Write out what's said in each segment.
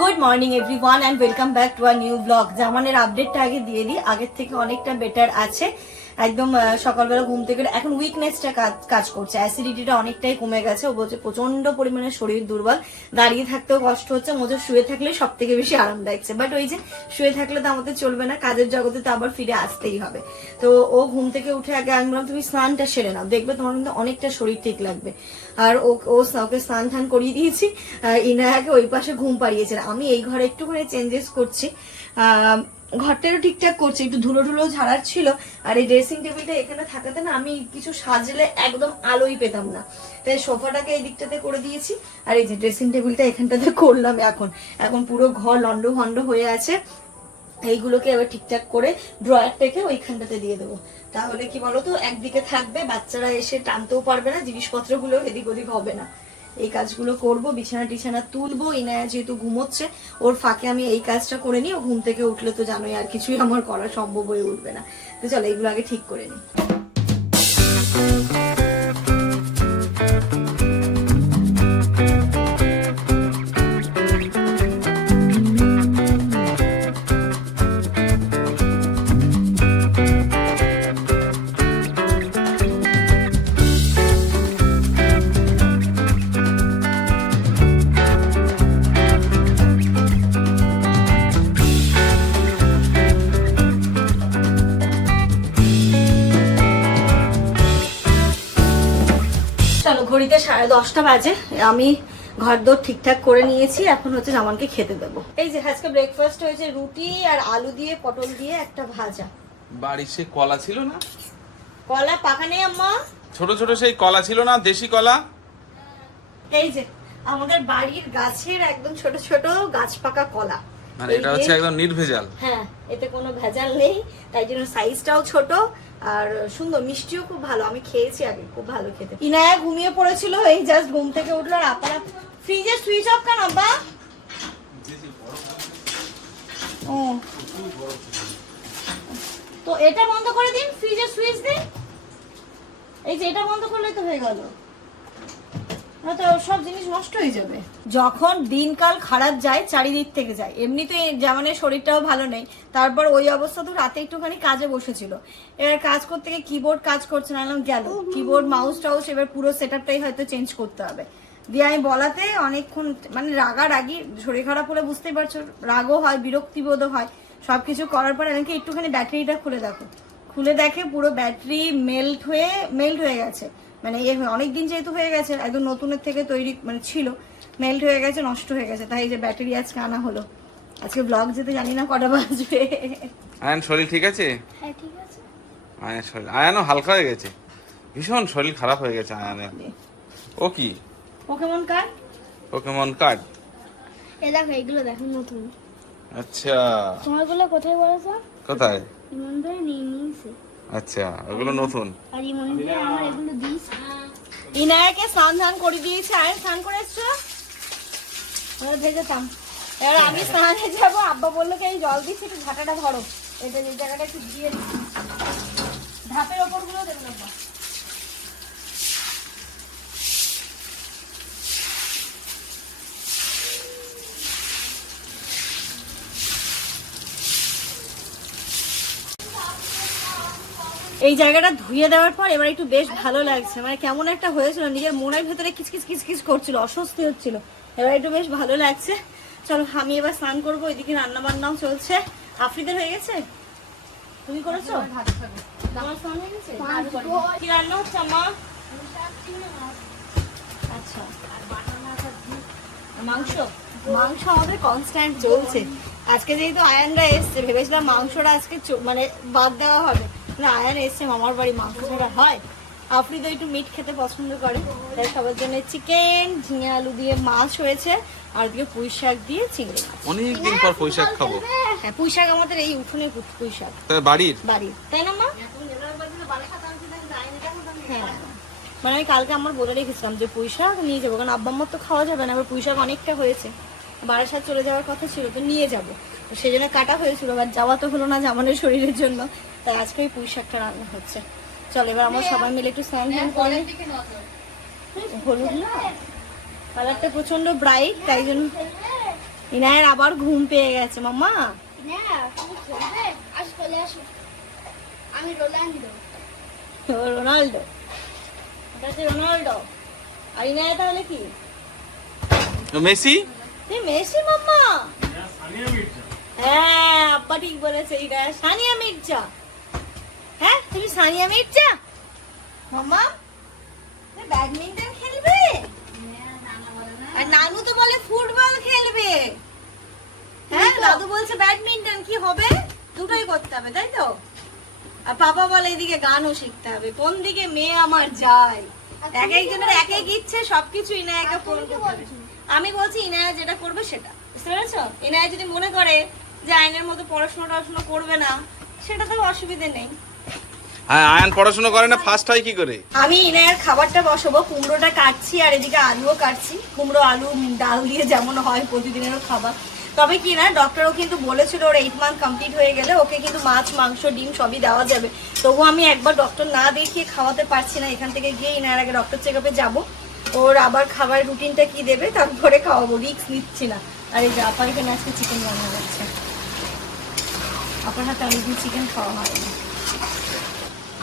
Good morning everyone and welcome back to our new blog জামানের আপডেটটা আগে দিয়ে দিই। আগের থেকে অনেকটা বেটার আছে। একদম সকালবেলা ঘুম থেকে এখন উইকনেসটা কাজ করছে। অ্যাসিডিটিটা অনেকটাই কমে গেছে। ও বলছে প্রচণ্ড পরিমাণে শরীর দুর্বল। দাঁড়িয়ে থাকতেও কষ্ট হচ্ছে। মধ্যে শুয়ে থাকলে সব থেকে বেশি আরাম লাগছে বাট ওই যে, শুয়ে থাকলে তো আমাদের চলবে না। কাজের জগতে তো আবার ফিরে আসতেই হবে। তো ও ঘুম থেকে উঠে আগে আমি বললাম, তুমি স্নানটা সেরে নাও। দেখবে তোমার কিন্তু অনেকটা শরীর ঠিক লাগবে। আর ও ও ওকে স্নান টান করিয়ে দিয়েছি। ইনায়াকে ওই পাশে ঘুম পাড়িয়েছে। আমি এই ঘরে একটুখানি চেঞ্জেস করছি। ঘরটারও ঠিকঠাক করছে, একটু ধুলো ধুলো ঝাড়ার ছিল আর এই ড্রেসিং টেবিলটা এখানে থাকাতে না আমি কিছু সাজলে একদম আলোই পেতাম না। তাই সোফাটাকে এই দিকটাতে করে দিয়েছি, আর এই যে ড্রেসিং টেবিলটা এখানটাতে করলাম এখন। এখন পুরো ঘর লন্ড ভন্ড হয়ে আছে। এইগুলোকে এবার ঠিকঠাক করে ড্রয়ারটাকে ওইখানটাতে দিয়ে দেবো। তাহলে কি বলতো, একদিকে থাকবে, বাচ্চারা এসে টানতেও পারবে না জিনিসপত্রগুলো এদিক ওদিক হবে না। এই কাজগুলো করব, বিছানা টিছানা তুলবো, ইনায়া যেহেতু ঘুমোচ্ছে, ওর ফাঁকে আমি এই কাজটা করে নিই, ও ঘুম থেকে উঠলে তো জানোই আর কিছুই আমার করা সম্ভব হয়ে উঠবে না। তো চলো, এগুলো আগে ঠিক করে নিই। ঘড়িতে সাড়ে দশটা বাজে। আমি ঘর দোর ঠিকঠাক করে নিয়েছি এখন হচ্ছে জামানকে খেতে দেবো। এই যে আজকে ব্রেকফাস্ট হয়েছে রুটি আর আলু দিয়ে পটল দিয়ে একটা ভাজা। বাড়ির সে কলা ছিল না? কলা পাকা নেই আম্মা। ছোট ছোট সেই কলা ছিল না দেশি কলা? এই যে আমাদের বাড়ির গাছের একদম ছোট ছোট গাছ পাকা কলা। মানে এটা হচ্ছে একদম নির্ভেজাল। হ্যাঁ এতে কোনো ভেজাল নেই, তাই জন্য সাইজটাও ছোট আর সুন্দর, মিষ্টিও খুব ভালো। আমি খেয়েছি আগে, খুব ভালো খেতে। ইনায়া ঘুমিয়ে পড়েছিল, এই জাস্ট ঘুম থেকে উঠল আর আপনারা ফ্রিজের সুইচ অফ কেন, আব্বা? ও। তো এটা বন্ধ করে দিন ফ্রিজের সুইচ দিন। এই যে এটা বন্ধ করলে তো হয়ে গেল। তো সব জিনিস নষ্ট হয়ে যাবে। যখন দিনকাল খারাপ যায়, চারিদিক থেকে যায়। এমনিতে যেমনের শরীরটাও ভালো নেই, তারপর ওই অবস্থা তো রাতে একটুখানি কাজে বসেছিল। এবার কাজ করতে গিয়ে কিবোর্ড কাজ করছে না গেল। কিবোর্ড মাউস টাউস এবার পুরো সেট হয়তো চেঞ্জ করতে হবে। দিয়ে আমি বলাতে অনেকক্ষণ মানে রাগারাগি শরীর খারাপ হলে বুঝতেই পারছ, রাগও হয়, বিরক্তিবোধও হয়। সবকিছু করার পর এমনকি একটুখানি ব্যাটারিটা খুলে দেখো। খুলে দেখে পুরো ব্যাটারি মেল্ট হয়ে মেল্ট হয়ে গেছে। মানে ইয়ে হয়ে অনেকদিন যেহেতু হয়ে গেছে একদম নতুনের থেকে তৈরি মানে ছিল মেল্ট হয়ে গেছে নষ্ট হয়ে গেছে তাই যে ব্যাটারি আজকে আনা হলো। আজকে ব্লগ যেতে জানি না কটা বাজবে। আয়ান শরীর ঠিক আছে? হ্যাঁ ঠিক আছে। আয়ান শরীর আয়ানও হালকা হয়ে গেছে। ভীষণ শরীর খারাপ হয়ে গেছে আয়ানের। ও কি? পোকেমন কার্ড পোকেমন কার্ড এ দেখো এগুলো দেখো নতুন। আচ্ছা। তোমারগুলো কোথায় বলেছ কোথায়? ইমন ধরে নিয়ে নিয়েছে। আচ্ছা ওগুলো নতুন। আর স্নান ধান করে দিয়েছে। আর স্নান করে এসছো? ওরা ভেজেতাম এবার আমি স্নানে যাব। আব্বা বলল কি এই জল দিচ্ছি, একটু ঝাঁটাটা ধরো এটা যে জায়গাটা একটু দিয়ে ধাপের ওপরগুলো এই জায়গাটা ধুয়ে দেওয়ার পর এবার একটু বেশ ভালো লাগছে। মানে কেমন একটা হয়েছিল, নিজের মনের ভেতরে কিচকিচ কিচকিচ করছিল, অস্বস্তি হচ্ছিল। এবার একটু বেশ ভালো লাগছে। চলো, আমি এবার স্নান করব, এদিকে রান্না বান্নাও চলছে। আফ্রিদের হয়ে গেছে? তুমি করেছ? আচ্ছা। মাংস? মাংস আমাদের কনস্ট্যান্ট চলছে। আজকে যেহেতু আয়ানরা এসছে, ভেবেছিলাম মাংসটা আজকে মানে বাদ দেওয়া হবে। না আয়ান এসছে মামার বাড়ি মাংস ছাড়া হয়? আপনি তো একটু মিট খেতে পছন্দ করে তাই সবার জন্য চিকেন ঝিঙে আলু দিয়ে মাছ হয়েছে আর ওদিকে পুঁই শাক দিয়ে চিংড়ি অনেকদিন পর পুঁই শাক খাব। হ্যাঁ পুঁই শাক আমাদের এই উঠোনে পুঁই শাক। বাড়ির? বাড়ির। তাই না মা? হ্যাঁ। মানে আমি কালকে আমার বলে রেখেছিলাম যে পুঁই শাক নিয়ে যাব কারণ আব্বা আমার তো খাওয়া যাবে না আবার পুঁই শাক অনেকটা হয়েছে। বারাসাত চলে যাওয়ার কথা ছিল তো নিয়ে যাব। তো সেই জন্য কাটা হয়েছিল এবার যাওয়া তো হলো না জামানের শরীরের জন্য তাই আজকে ওই পুঁই শাকটা রান্না হচ্ছে। চল এবার আমরা সবাই মিলে একটু স্নান টান করে হলুদ না? কালারটা প্রচণ্ড ব্রাইট তাই জন্য ইনায়ের আবার ঘুম পেয়ে গেছে মাম্মা। হ্যাঁ আমি রোনাল্ডো রোনাল্ডো রোনাল্ডো আর ইনায়া তাহলে কি? মেসি? তুই মেসি মাম্মা? হ্যাঁ আব্বা ঠিক বলেছে সানিয়া মির্জা। হ্যাঁ তুমি সানিয়া মির্জা? মাম্মা তুমি ব্যাডমিন্টন খেলবে? আর নানু তো বলে ফুটবল খেলবে। হ্যাঁ দাদু বলছে ব্যাডমিন্টন কি হবে? দুটোই করতে হবে তাই তো? আর পাপা বলে এদিকে গানও শিখতে হবে। কোন দিকে মেয়ে আমার যায়? এক একজনের এক এক ইচ্ছে সবকিছু ইনায়াকে পূরণ করতে হবে আমি বলছি ইনায়া যেটা করবে সেটা। বুঝতে পেরেছ? ইনায়া যদি মনে করে যে আইনের মতো পড়াশোনা টড়াশোনা করবে না সেটা তো অসুবিধে নেই। হ্যাঁ আয়ান পড়াশোনা করে না ফার্স্ট হয় কি করে? আমি ইনায়ের খাবারটা বসাবো কুমড়োটা কাটছি আর এদিকে আলুও কাটছি। কুমড়ো আলু ডাল দিয়ে যেমন হয় প্রতিদিনেরও খাবার। তবে কি না ডক্টরও কিন্তু বলেছিল ওর এইট মান্থ কমপ্লিট হয়ে গেলে ওকে কিন্তু মাছ মাংস ডিম সবই দেওয়া যাবে। তবু আমি একবার ডক্টর না দেখিয়ে খাওয়াতে পারছি না। এখান থেকে গিয়ে ইনার আগে ডক্টর চেক আপে যাব। ওর আবার খাবার রুটিনটা কি দেবে তারপরে খাওয়াবো রিক্স নিচ্ছি না। আর এই যে আপার এখানে আজকে চিকেন রান্না যাচ্ছে আপনার হাতে অনেকদিন চিকেন খাওয়া হয়নি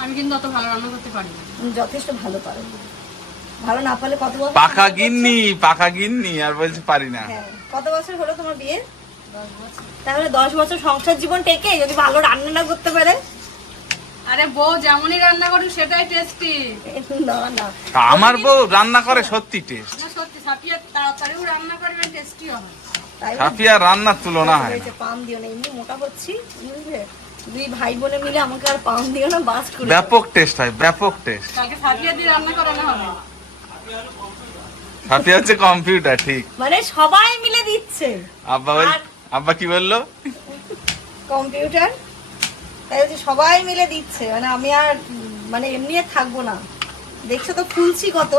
আমি কিন্তু অত ভালো রান্না করতে পারি না। যথেষ্ট ভালো পারেন ভালো না পারলে কত বছর পাকা গিন্নি পাকা গিন্নি আর বলছি পারি না। হ্যাঁ কত বছর হলো তোমার বিয়ে? তাহলে দশ বছর সংসার জীবন টেকে যদি ভালো রান্না না করতে পারে আরে বউ যেমনই রান্না সেটাই টেস্টি না না। আমার বউ রান্না করে সত্যি টেস্ট না সত্যি সাপিয়া তাড়াতাড়িও রান্না তুলনা হয় পাম দিও না এমনি মোটা হচ্ছি বুঝলে? দুই ভাই বোনে মিলে আমাকে আর পাম দিও না বাস করে। ব্যাপক টেস্ট হয় ব্যাপক টেস্ট কালকে সাপিয়া দিয়ে রান্না করানো হবে। সাফিয়া হচ্ছে কম্পিউটার ঠিক। মানে সবাই মিলে দিচ্ছে। আব্বা বল আব্বা কি বলল? কম্পিউটার তাই হচ্ছে সবাই মিলে দিচ্ছে। মানে আমি আর মানে এমনি আর থাকব না। দেখছ তো ফুলছি কত।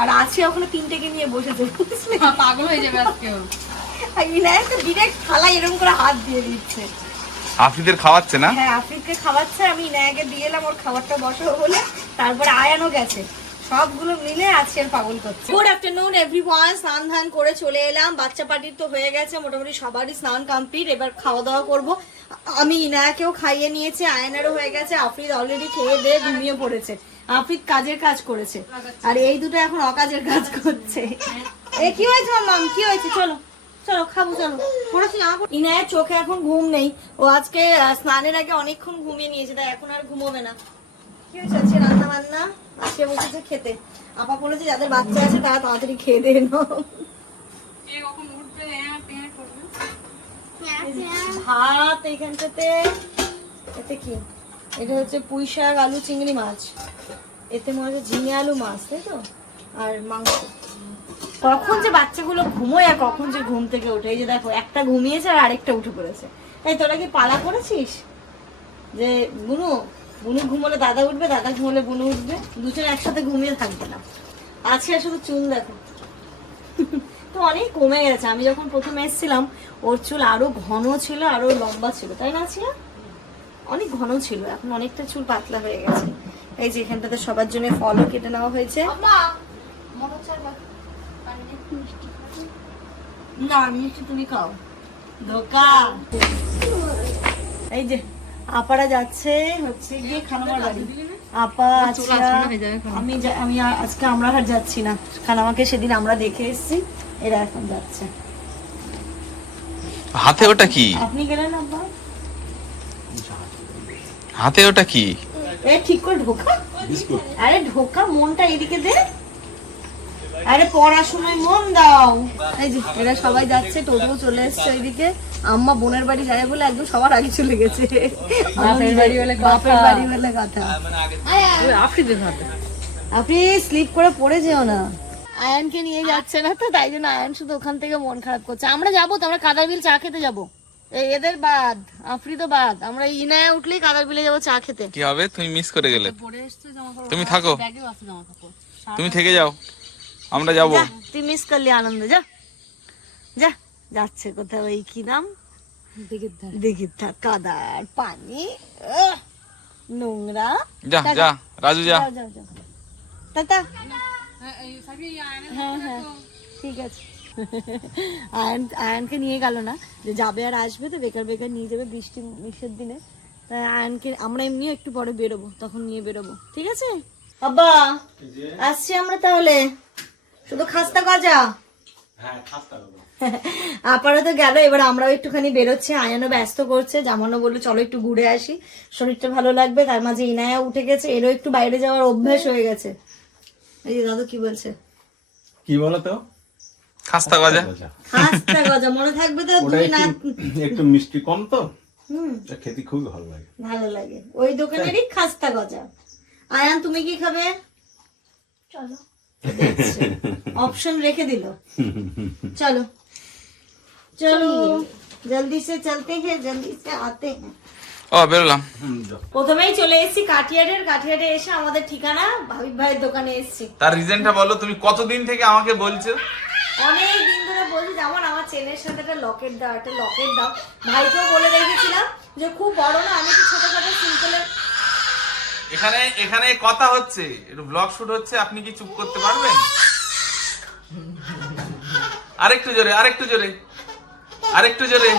আর আছে ওখানে তিনটেকে নিয়ে বসেছে। বুঝলে পাগল হয়ে যাবে আজকেও আর ইনায়া তো ডিরেক্ট থালায় এরকম করে হাত দিয়ে দিচ্ছে। আফিদের খাওয়াচ্ছে না? হ্যাঁ আফ্রিদকে খাওয়াচ্ছে আমি ইনায়াকে দিয়ে এলাম ওর খাবারটা বসাবো বলে। তারপরে আয়ানও গেছে। সবগুলো মিলে আজকের পাগল করছে। গুড আফটারনুন এভরিওয়ান স্নান ধান করে চলে এলাম। বাচ্চা পার্টির তো হয়ে গেছে, মোটামুটি সবারই স্নান কমপ্লিট এবার খাওয়া দাওয়া করব। আমি ইনায়াকেও খাইয়ে নিয়েছি, আয়নারও হয়ে গেছে। আফরিদ অলরেডি খেয়ে দিয়ে ঘুমিয়ে পড়েছে। আফরিদ কাজের কাজ করেছে। আর এই দুটো এখন অকাজের কাজ করছে। এ, কি হয়েছে মাম? কি হয়েছে? চলো চলো, খাব, চলো। পড়াশোনা না ইনায়ের চোখে এখন ঘুম নেই। ও আজকে স্নানের আগে অনেকক্ষণ ঘুমিয়ে নিয়েছে, তাই এখন আর ঘুমোবে না। কি হয়েছে আজকে রান্না বান্না আজকে বসেছে খেতে। আপা বলেছে যাদের বাচ্চা আছে তারা তাড়াতাড়ি খেয়ে দিয়ে হ্যাঁ হ্যাঁ ভাত এইখানটাতে। এতে কি? এটা হচ্ছে পুঁই শাক আলু চিংড়ি মাছ। এতে মনে হচ্ছে ঝিঙে আলু মাছ তাই তো? আর মাংস। কখন যে বাচ্চাগুলো ঘুমোয় আর কখন যে ঘুম থেকে ওঠে। এই যে দেখো একটা ঘুমিয়েছে আর আরেকটা উঠে পড়েছে। এই তোরা কি পালা করেছিস? যে বুনু বুনু ঘুমোলে দাদা উঠবে দাদা ঘুমোলে বুনু উঠবে। দুজন একসাথে ঘুমিয়ে থাকবে না। আছে আর শুধু চুল দেখো। তো অনেক কমে গেছে। আমি যখন প্রথমে এসেছিলাম ওর চুল আরও ঘন ছিল আরও লম্বা ছিল। তাই না ছিল অনেক ঘন ছিল। এখন অনেকটা চুল পাতলা হয়ে গেছে। এই যে এখানটাতে সবার জন্য ফলও কেটে নেওয়া হয়েছে। না মিষ্টি তুমি খাও। ধোকা। এই যে আপারা যাচ্ছে হচ্ছে গিয়ে খানামার বাড়ি। আপা আচ্ছা আমি আমি আজকে আমরা আর যাচ্ছি না। খানামাকে সেদিন আমরা দেখে এসেছি এরা এখন যাচ্ছে। হাতে ওটা কি? আপনি গেলেন আব্বা? হাতে ওটা কি? এ ঠিক করে ঢোকা। আরে ঢোকা মনটা এদিকে দে। আরে পড়াশোনায় মন দাও। এই যে এরা সবাই যাচ্ছে টোটো চলে এসছে ওইদিকে। আম্মা বোনের বাড়ি যাবে বলে একদম সবার আগে চলে গেছে। বাপের বাড়ি বলে বাপের বাড়ি বলে কথা। আফ্রিদের হাতে আপনি স্লিপ করে পড়ে যেও না। আয়ানকে নিয়ে যাচ্ছে না তো তাই জন্য আয়ান শুধু ওখান থেকে মন খারাপ করছে। আমরা যাব তো আমরা কাদার বিল চা খেতে যাব। এই এদের বাদ আফ্রিদও বাদ। আমরা ইনায়া উঠলেই কাদার বিলে যাব চা খেতে। কি হবে? তুমি মিস করে গেলে। পরে এসছে জামা কাপড় তুমি থাকো। তুমি থেকে যাও। আমরা যাব। তুই মিস করলি আনন্দ যা। যা যাচ্ছে কোথাও ওই কি নাম? দিঘির ধার কাদার পানি নোংরা। যা যা রাজু যা। যাও যাও যাও। টাটা। হ্যাঁ, এই সাবি আয়না হ্যাঁ হ্যাঁ ঠিক আছে। আয়ন আয়নকে নিয়ে গেল না যে যাবে আর আসবে তো বেকার বেকার নিয়ে যাবে বৃষ্টি বৃষ্টির দিনে। তাই আয়নকে আমরা এমনিও একটু পরে বেরোবো তখন নিয়ে বেরোবো ঠিক আছে? আব্বা আসছি আমরা তাহলে। শুধু খাস্তা গজা? আপাতত গেল এবার আমরাও একটুখানি বেরোচ্ছি। আয়ানো ব্যস্ত করছে জামানো বলল চলো একটু ঘুরে আসি। শরীরটা ভালো লাগবে তার মাঝে ইনায়া উঠে গেছে। এরও একটু বাইরে যাওয়ার অভ্যাস হয়ে গেছে। এই যে দাদু কি বলছে? কি বলতো খাস্তা গজা। খাস্তা গজা। মনে থাকবে তো দুই না একটু একটু মিষ্টি কম তো। হুম। খেতে খুবই ভালো লাগে। ভালো লাগে। ওই দোকানেরই খাস্তা গজা। আয়ান তুমি কি খাবে? চলো। অপশন রেখে দিল। চলো। চলো জলদি সে চলতে হ্যাঁ জলদি সে আতে হ্যাঁ ও বেরোলাম। প্রথমেই চলে এসেছি কাঠিয়াড়ের কাঠিয়াড়ে এসে আমাদের ঠিকানা ভাবিব ভাইয়ের দোকানে এসেছি। তার রিজনটা বলো তুমি কতদিন থেকে আমাকে বলছো? অনেক দিন ধরে বলছি যেমন আমার চেনের সাথে একটা লকেট দাও একটা লকেট দাও। ভাইকেও বলে রেখেছিলাম যে খুব বড় না আমি একটু ছোটখাটো সিম্পলের এখানে এখানে কথা হচ্ছে। একটু ব্লগ শুট হচ্ছে আপনি কি চুপ করতে পারবেন? আরেকটু জোরে আরেকটু জোরে আরেকটু জোরে।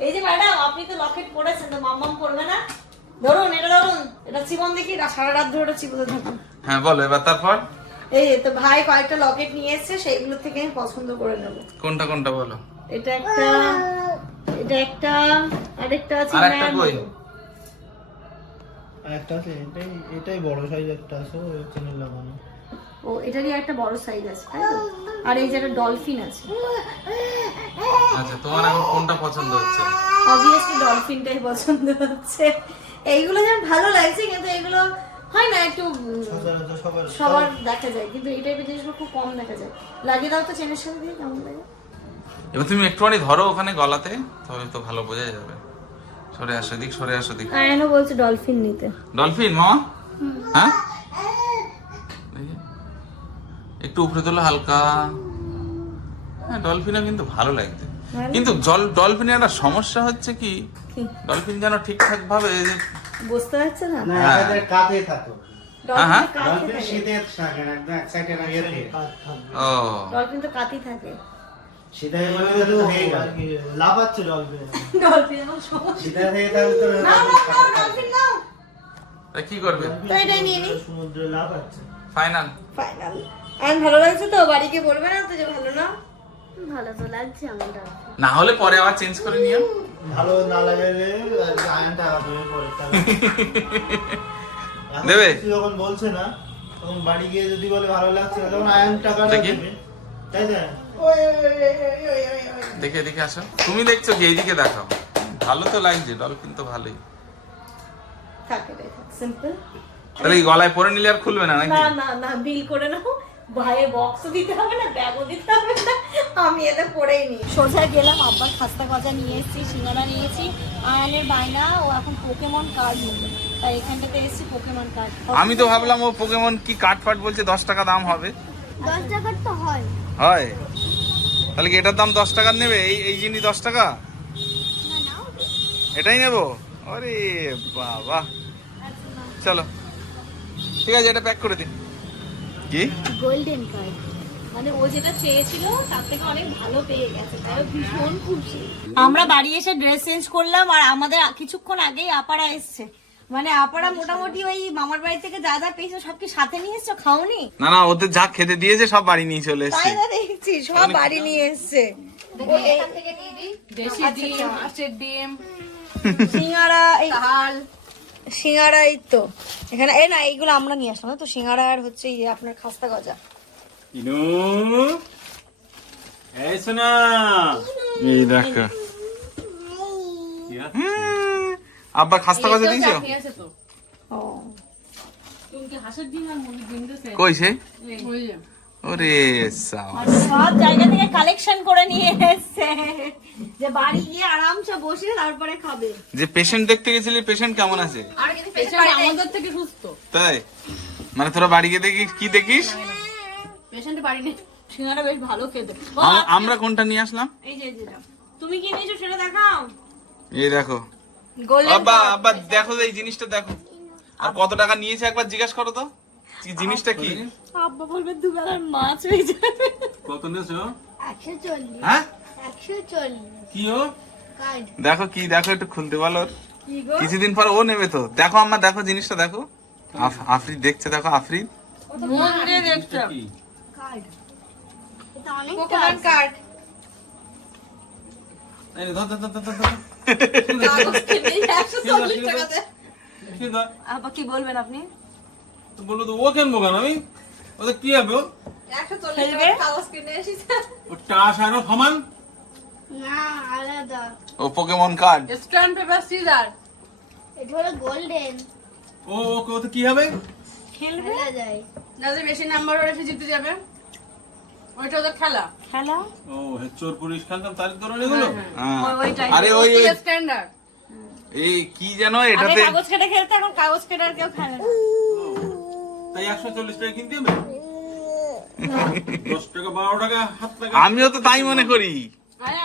এই যে ম্যাডাম আপনি তো লকেট পড়েছেন তো মাম্মাম পড়বে না? ধরুন এটা ধরুন এটা চিবন দেখি রা- সারা রাত ধরে চিবোতে থাকুন হ্যাঁ বলো এবার তারপর? এই তো ভাই কয়েকটা লকেট নিয়ে এসেছে সেইগুলো থেকে আমি পছন্দ করে নেব। কোনটা কোনটা বলো? এটা একটা এটা একটা আরেকটা আছে আর একটা কই। একটা আছে এটাই এটাই বড় সাইজ একটা আছে ও চ্যানেল লাগানো। ও এটারই একটা বড় সাইজ আছে তাই তো? আর এই যে একটা ডলফিন আছে। আচ্ছা তোমার এখন কোনটা পছন্দ হচ্ছে? অবভিয়াসলি ডলফিনটাই পছন্দ হচ্ছে। এইগুলো যেন ভালো লাগছে কিন্তু এগুলো হয় না একটু সবার সবার দেখা যায় কিন্তু এই টাইপের জিনিসগুলো খুব কম দেখা যায়। লাগিয়ে দাও তো চেনের সাথে দিয়ে কেমন লাগে? এবার তুমি একটুখানি ধরো ওখানে গলাতে তবে তো ভালো বোঝা যাবে। সরে আসো দিক সরে আসো দিক আয়নও বলছে ডলফিন নিতে। ডলফিন মামা? হ্যাঁ? একটু উপরে তোলো হালকা। হ্যাঁ ডলফিনও কিন্তু ভালো লাগছে। কিন্তু জল ডলফিনের একটা সমস্যা হচ্ছে কি? ডলফিন যেন ঠিকঠাক ভাবে বুঝতে পারছে না? হ্যাঁ। কাঁধে থাকো। হ্যাঁ, হ্যাঁ। ডলফিন কাঁতি থাকে। না এক সাইডে লাগিয়ে ও। ডলফিন তো কাতি থাকে। শীতে বলে তো হয়ে গেল। লাফাচ্ছে ডলফিন ডলফিন আমার সমস্যা। শীতে থেকে তাহলে তো না না না ডলফিন নাও। কি করবে? তো এটাই নিয়ে নি। সমুদ্রে লাফাচ্ছে। ফাইনাল। ফাইনাল। আর ভালো লাগছে তো? বাড়িকে বলবে না তো যে ভালো না? ভালো তো লাগছে আমার না হলে পরে আবার চেঞ্জ করে নিও। ভালো না তুমি পরে এখন দেবে? যখন বলছে না তখন বাড়ি গিয়ে যদি বলে ভালো লাগছে তখন আয়ন টাকাটা দেখি। দেবে। তাই না দেখে দেখে আসো। তুমি দেখছ কি? এইদিকে দেখাও। ভালো তো লাগছে ডলফিন তো ভালোই। সিম্পল তাহলে গলায় পরে নিলে আর খুলবে না নাকি? না না না বিল করে নাও। ভাইয়ের বক্সও দিতে হবে না ব্যাগও দিতে হবে না। আমি এতে পরেই নি সোজা গেলাম আব্বার খাস্তা গজা নিয়ে এসেছি সিঙ্গারা নিয়েছি। আয়নের বায়না ও এখন পোকেমন কার্ড নেবে। তাই এখানটাতে এসেছি পোকেমন কার্ড আমি তো ভাবলাম ও পোকেমন কি কাঠ ফাট বলছে দশ টাকা দাম হবে। দশ টাকার তো হয়। হয়? তাহলে কি এটার দাম দশ টাকার নেবে? এই এই জিনিস দশ টাকা? এটাই নেব? আরে বাবা। চলো। ঠিক আছে এটা প্যাক করে দিন কি? গোল্ডেন কার্ড মানে ও যেটা চেয়েছিল তার থেকে অনেক ভালো পেয়ে গেছে। তাই ভীষণ খুশি। আমরা বাড়ি এসে ড্রেস চেঞ্জ করলাম আর আমাদের কিছুক্ষণ আগেই আপারা এসছে। মানে আপারা মোটামুটি ওই মামার বাড়ি থেকে যা যা পেয়েছ সব কি সাথে নিয়ে এসছো? খাওনি? না না ওদের যা খেতে দিয়েছে সব বাড়ি নিয়ে চলে এসছে। তাই না দেখছি সব বাড়ি নিয়ে এসছে। দেশি ডিম হাঁসের ডিম। সিঙ্গারা এই ডাল সিঙ্গারা এই তো। এখানে এই না এইগুলো আমরা নিয়ে আসলাম তো সিঙ্গারা আর হচ্ছে এই আপনার খাস্তা গজা। ইনু এই শোনা এই দেখো। আব্বা খাস্তা কথা দিয়েছ? আর কই সে? ওরে সাবা। সব জায়গা থেকে কালেকশন করে নিয়ে এসছে। যে বাড়ি গিয়ে আরামসে বসে তারপরে খাবে। যে পেশেন্ট দেখতে গেছিলি পেশেন্ট কেমন আছে? পেশেন্ট আমাদের থেকে সুস্থ। তাই? মানে তোরা বাড়ি গিয়ে দেখি কি দেখিস? পেশেন্ট বাড়ি নেই। সিঙ্গারা বেশ ভালো খেতে। আমরা কোনটা নিয়ে আসলাম? এই যে এই যে। তুমি কি নিয়েছো সেটা দেখাও। এই দেখো। আব্বা আব্বা দেখো এই জিনিসটা দেখো। আর কত টাকা নিয়েছে একবার জিজ্ঞাসা করো তো। কি জিনিসটা কি? আব্বা বলবে দুবেলার মাছ হয়ে যাবে। কত নিয়েছো? একশো চল্লিশ। হ্যাঁ? একশো চল্লিশ। কি ও? দেখো কি দেখো একটু খুলতে বলো ওর। কি গো? কিছুদিন পর ও নেবে তো। দেখো আম্মা দেখো জিনিসটা দেখো। আফ- আফরিদ দেখছে দেখো আফরিদ মন দিয়ে দেখছ কার্ড। এটা অনেক কার্ড এই নে, ধর ধর ধর ধর। ধর, ধর। একশো চল্লিশ টাকাতে। কি ধর? আব্বা কি বলবেন আপনি? বলল তো ও কেন কেন? আমি ওদের কি হবে ও? একশো চল্লিশ ফেলবে? টাকার কাগজ কিনে এসেছে। ও টাস আরও সমান? না আলাদা। ও Pokemon card stamp paper scissor এটা হলো গোল্ডেন ও ওকে ওতে কি হবে? খেলবে যায়। যাদের বেশি নাম্বার হলে সে জিতে যাবে। ওইটা ওদের খেলা। খেলা? ও চোর পুলিশ খেলতাম তার ধরনের এগুলো? হ্যাঁ। আরে ওই স্ট্যান্ডার্ড এই কি যেন এটাতে কাগজ কেটে খেলতে এখন কাগজ কেটে আর কেউ খেলে না। তাই একশো চল্লিশ টাকা কিনতে হবে? দশ টাকা বারো টাকা হাত টাকা। আমিও তো তাই মনে করি। আরে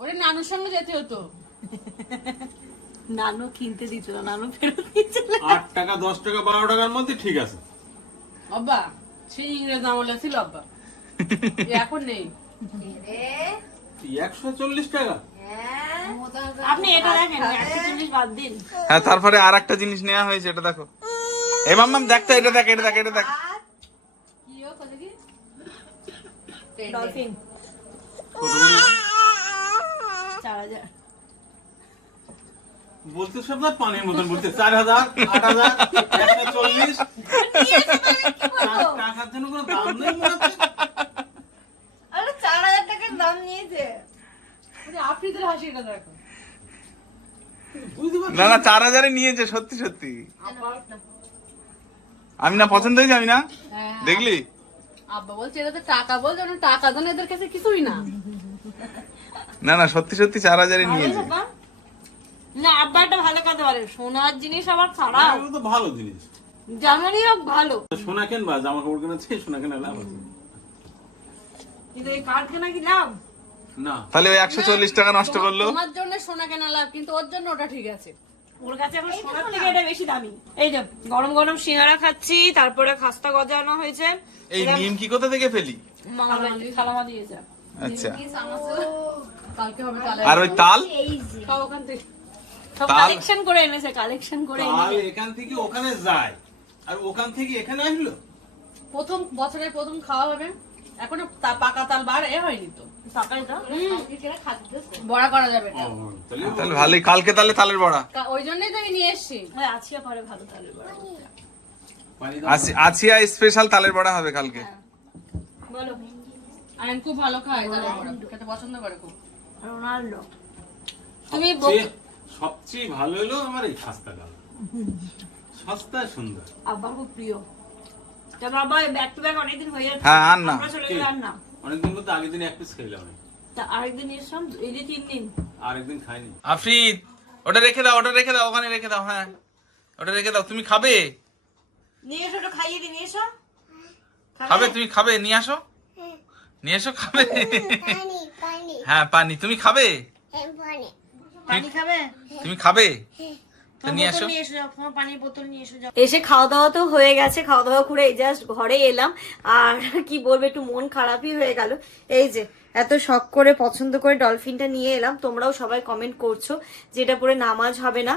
ওরে নানুর সঙ্গে যেতে হতো। নানু কিনতে দিত না নানু ফেরত টাকা দশ টাকা বারো টাকার মধ্যে ঠিক আছে। অব্বা সেই ইংরেজ আমলে ছিল অব্বা। এখন নেই। চল্লিশ টাকা। আপনি এটা দেখেন একশো চল্লিশ বাদ দিন। হ্যাঁ তারপরে আর একটা জিনিস নেওয়া হয়েছে এটা দেখো। এ মাম্মাম দেখ তো এটা দেখ এটা দেখ এটা দেখ। বলতে সব না পানির মতন বলতে। চার হাজার আট হাজার একশো চল্লিশ। টাকার জন্য কোনো দাম নেই মনে হচ্ছে। আরে চার হাজার টাকার দাম নিয়েছে ওরে আফ্রিদের হাসিটা দেখো বুঝতে পারছি না না চার হাজারে নিয়েছে সত্যি সত্যি। আমি না পছন্দ হয়েছে আমি না? হ্যাঁ। দেখলি? আব্বা বলছে এটাতে টাকা বল টাকা দেন এদের কাছে কিছুই না। না না সত্যি সত্যি চার হাজারে নিয়েছে। না আব্বা একটা ভালো কথা বলে। সোনার জিনিস আবার এগুলো তো ভালো জিনিস। হোক ভালো। সোনা কেনবা জামা কাপড় কেনা সোনা কেনা লাভ আছে। কিন্তু এই কার্ড কেনা কি লাভ? তাহলে ওই একশো চল্লিশ টাকা নষ্ট করল। তোমার জন্য সোনা কেনা লাভ কিন্তু ওর জন্য ওটা ঠিক আছে। ওর কাছে এখন সোনার থেকে এটা বেশি দামি। এই যে গরম গরম সিঙ্গারা খাচ্ছি তারপরে খাস্তা গজা হয়েছে। এই নিম কি কোথা থেকে ফেলি? খালামা দিয়েছে। আচ্ছা। কালকে হবে আর ওই তাল? খাও ওখান থেকে। সব কালেকশন করে এনেছে কালেকশন করে এনেছে। এখান থেকে ওখানে যায়। আর ওখান থেকে এখানে আসলো? প্রথম বছরের প্রথম খাওয়া হবে। এখনও পাকা তাল বার এ হয়নি তো। বড়া করা যাবে তাহলে তাহলে ভালোই কালকে তাহলে তালের বড়া। ওই জন্যই তো আমি নিয়ে এসছি। আছিয়া পরে ভালো তাহলে বড়। পানি দাও। আসি- আছিয়া স্পেশাল তালের বড়া হবে কালকে। বলো। আয়ন খুব ভালো খায় তালের বড়া। খেতে পছন্দ করে খুব। রোনাল্ডো। তুমি সবচেয়ে- সবচেয়ে ভালো হলো আমার এই খাস্তা ডাল। সস্তা সুন্দর। আব্বার খুব প্রিয়। তবে আবার ব্যাক টু ব্যাক অনেকদিন হয়ে যাচ্ছে। হ্যাঁ, আর না। অনেকদিন বলতে আগের দিন এক পিস খেলাম তা আরেকদিন এসলাম এই যে তিন দিন। আর একদিন খাইনি। আফরিদ ওটা রেখে দাও ওটা রেখে দাও ওখানে রেখে দাও হ্যাঁ। ওটা রেখে দাও তুমি খাবে? নিয়ে এসো খাইয়ে দিই নিয়ে এসো। খাবে? তুমি খাবে? নিয়ে আসো। নিয়ে এসো খাবে? হ্যাঁ পানি। তুমি খাবে? পানি। পানি খাবে? তুমি খাবে? এসে খাওয়া দাওয়া তো হয়ে গেছে খাওয়া দাওয়া করে জাস্ট ঘরে এলাম। আর কি বলব একটু মন খারাপই হয়ে গেল। এই যে এত শখ করে, পছন্দ করে ডলফিনটা নিয়ে এলাম। তোমরাও সবাই কমেন্ট করছ যেটা পরে নামাজ হবে না।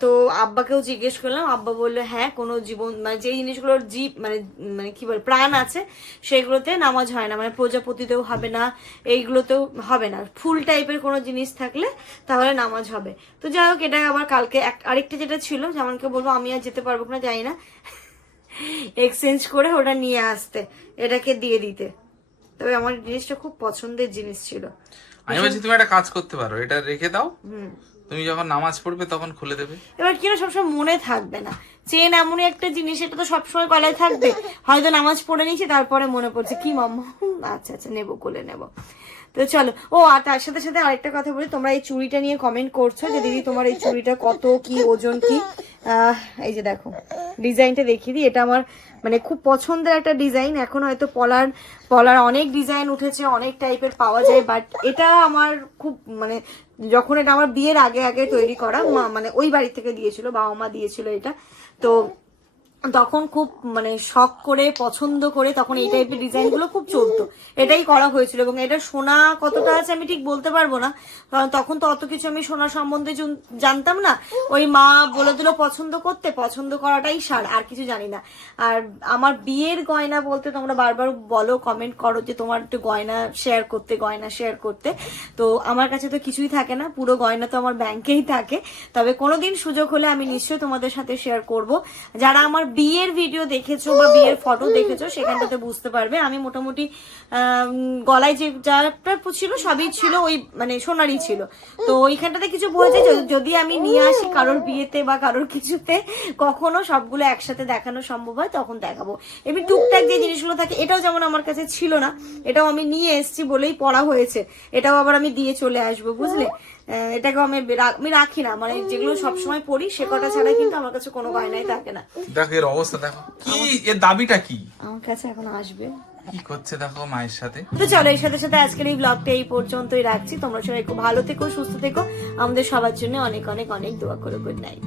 তো আব্বাকেও জিজ্ঞেস করলাম। আব্বা বলল হ্যাঁ কোনো জীবন মানে যে জিনিসগুলোর জীব মানে মানে কি বলে, প্রাণ আছে, সেগুলোতে নামাজ হয় না। মানে প্রজাপতিতেও হবে না, এইগুলোতেও হবে না। ফুল টাইপের কোনো জিনিস থাকলে তাহলে নামাজ হবে। তো যাই হোক, এটা আবার কালকে আরেকটা যেটা ছিল যেমন যেমনকে বলব, আমি আর যেতে পারব না জানি না। এক্সচেঞ্জ করে ওটা নিয়ে আসতে, এটাকে দিয়ে দিতে। তবে আমার জিনিসটা খুব পছন্দের জিনিস ছিল। আমি বলছি তুমি একটা কাজ করতে পারো এটা রেখে দাও। তুমি যখন নামাজ পড়বে তখন খুলে দেবে। এবার কি না সবসময় মনে থাকবে না। চেন এমনই একটা জিনিস এটা তো সবসময় গলায় থাকবে। হয়তো নামাজ পড়ে নিয়েছি তারপরে মনে পড়ছে কি মাম্মা? আচ্ছা আচ্ছা নেব কোলে নেব। তো চলো ও আর তার সাথে সাথে আরেকটা কথা বলি তোমরা এই চুড়িটা নিয়ে কমেন্ট করছ যে দিদি তোমার এই চুড়িটা কত কি ওজন কি? আহ, এই যে দেখো ডিজাইনটা দেখিয়ে দিই এটা আমার মানে খুব পছন্দের একটা ডিজাইন এখন হয়তো পলার পলার অনেক ডিজাইন উঠেছে, অনেক টাইপের পাওয়া যায় বাট এটা আমার খুব মানে যখন এটা আমার বিয়ের আগে আগে তৈরি করা, মা মানে ওই বাড়ি থেকে দিয়েছিল, বাবা মা দিয়েছিল এটা। তো তখন খুব মানে শখ করে, পছন্দ করে তখন এই টাইপের ডিজাইনগুলো খুব চলতো। এটাই করা হয়েছিল এবং এটা সোনা কতটা আছে আমি ঠিক বলতে পারব না। কারণ তখন তো অত কিছু আমি সোনা সম্বন্ধে জুন- জানতাম না। ওই মা বলে দিল, পছন্দ করতে, পছন্দ করাটাই সার, আর কিছু জানি না। আর আমার বিয়ের গয়না বলতে তোমরা বারবার বলো কমেন্ট করো যে তোমার একটু গয়না শেয়ার করতে, গয়না শেয়ার করতে। তো আমার কাছে তো কিছুই থাকে না, পুরো গয়না তো আমার ব্যাংকেই থাকে। তবে কোনোদিন সুযোগ হলে আমি নিশ্চয়ই তোমাদের সাথে শেয়ার করব। যারা আমার বিয়ের ভিডিও দেখেছ বা বিয়ের ফটো দেখেছ, সেখানটাতে বুঝতে পারবে। আমি মোটামুটি গলায় যে যাটা ছিল সবই ছিল ওই মানে সোনারই ছিল। তো ওইখানটাতে কিছু বলছে যদি- আমি নিয়ে আসি কারোর বিয়েতে বা কারোর কিছুতে, কখনো সবগুলো একসাথে দেখানো সম্ভব হয়, তখন দেখাবো। এমনি টুকটাক যে জিনিসগুলো থাকে, এটাও যেমন আমার কাছে ছিল না, এটাও আমি নিয়ে এসেছি বলেই পড়া হয়েছে। এটাও আবার আমি দিয়ে চলে আসব, বুঝলে? এটাকেও আমি আমি রাখি না। মানে যেগুলো সবসময় পড়ি সে কটা ছাড়া কিন্তু আমার কাছে কোনো গয়নাই থাকে না। দেখো এর অবস্থা দেখো। কি? এর দাবিটা কি? আমার কাছে এখন আসবে। কি করছে দেখো মায়ের সাথে? তো চলো এর সাথে সাথে আজকের এই ব্লগটা এই পর্যন্তই রাখছি। তোমরা সবাই খুব ভালো থেকো সুস্থ থেকো। আমাদের সবার জন্য অনেক অনেক অনেক দোয়া করো। Good night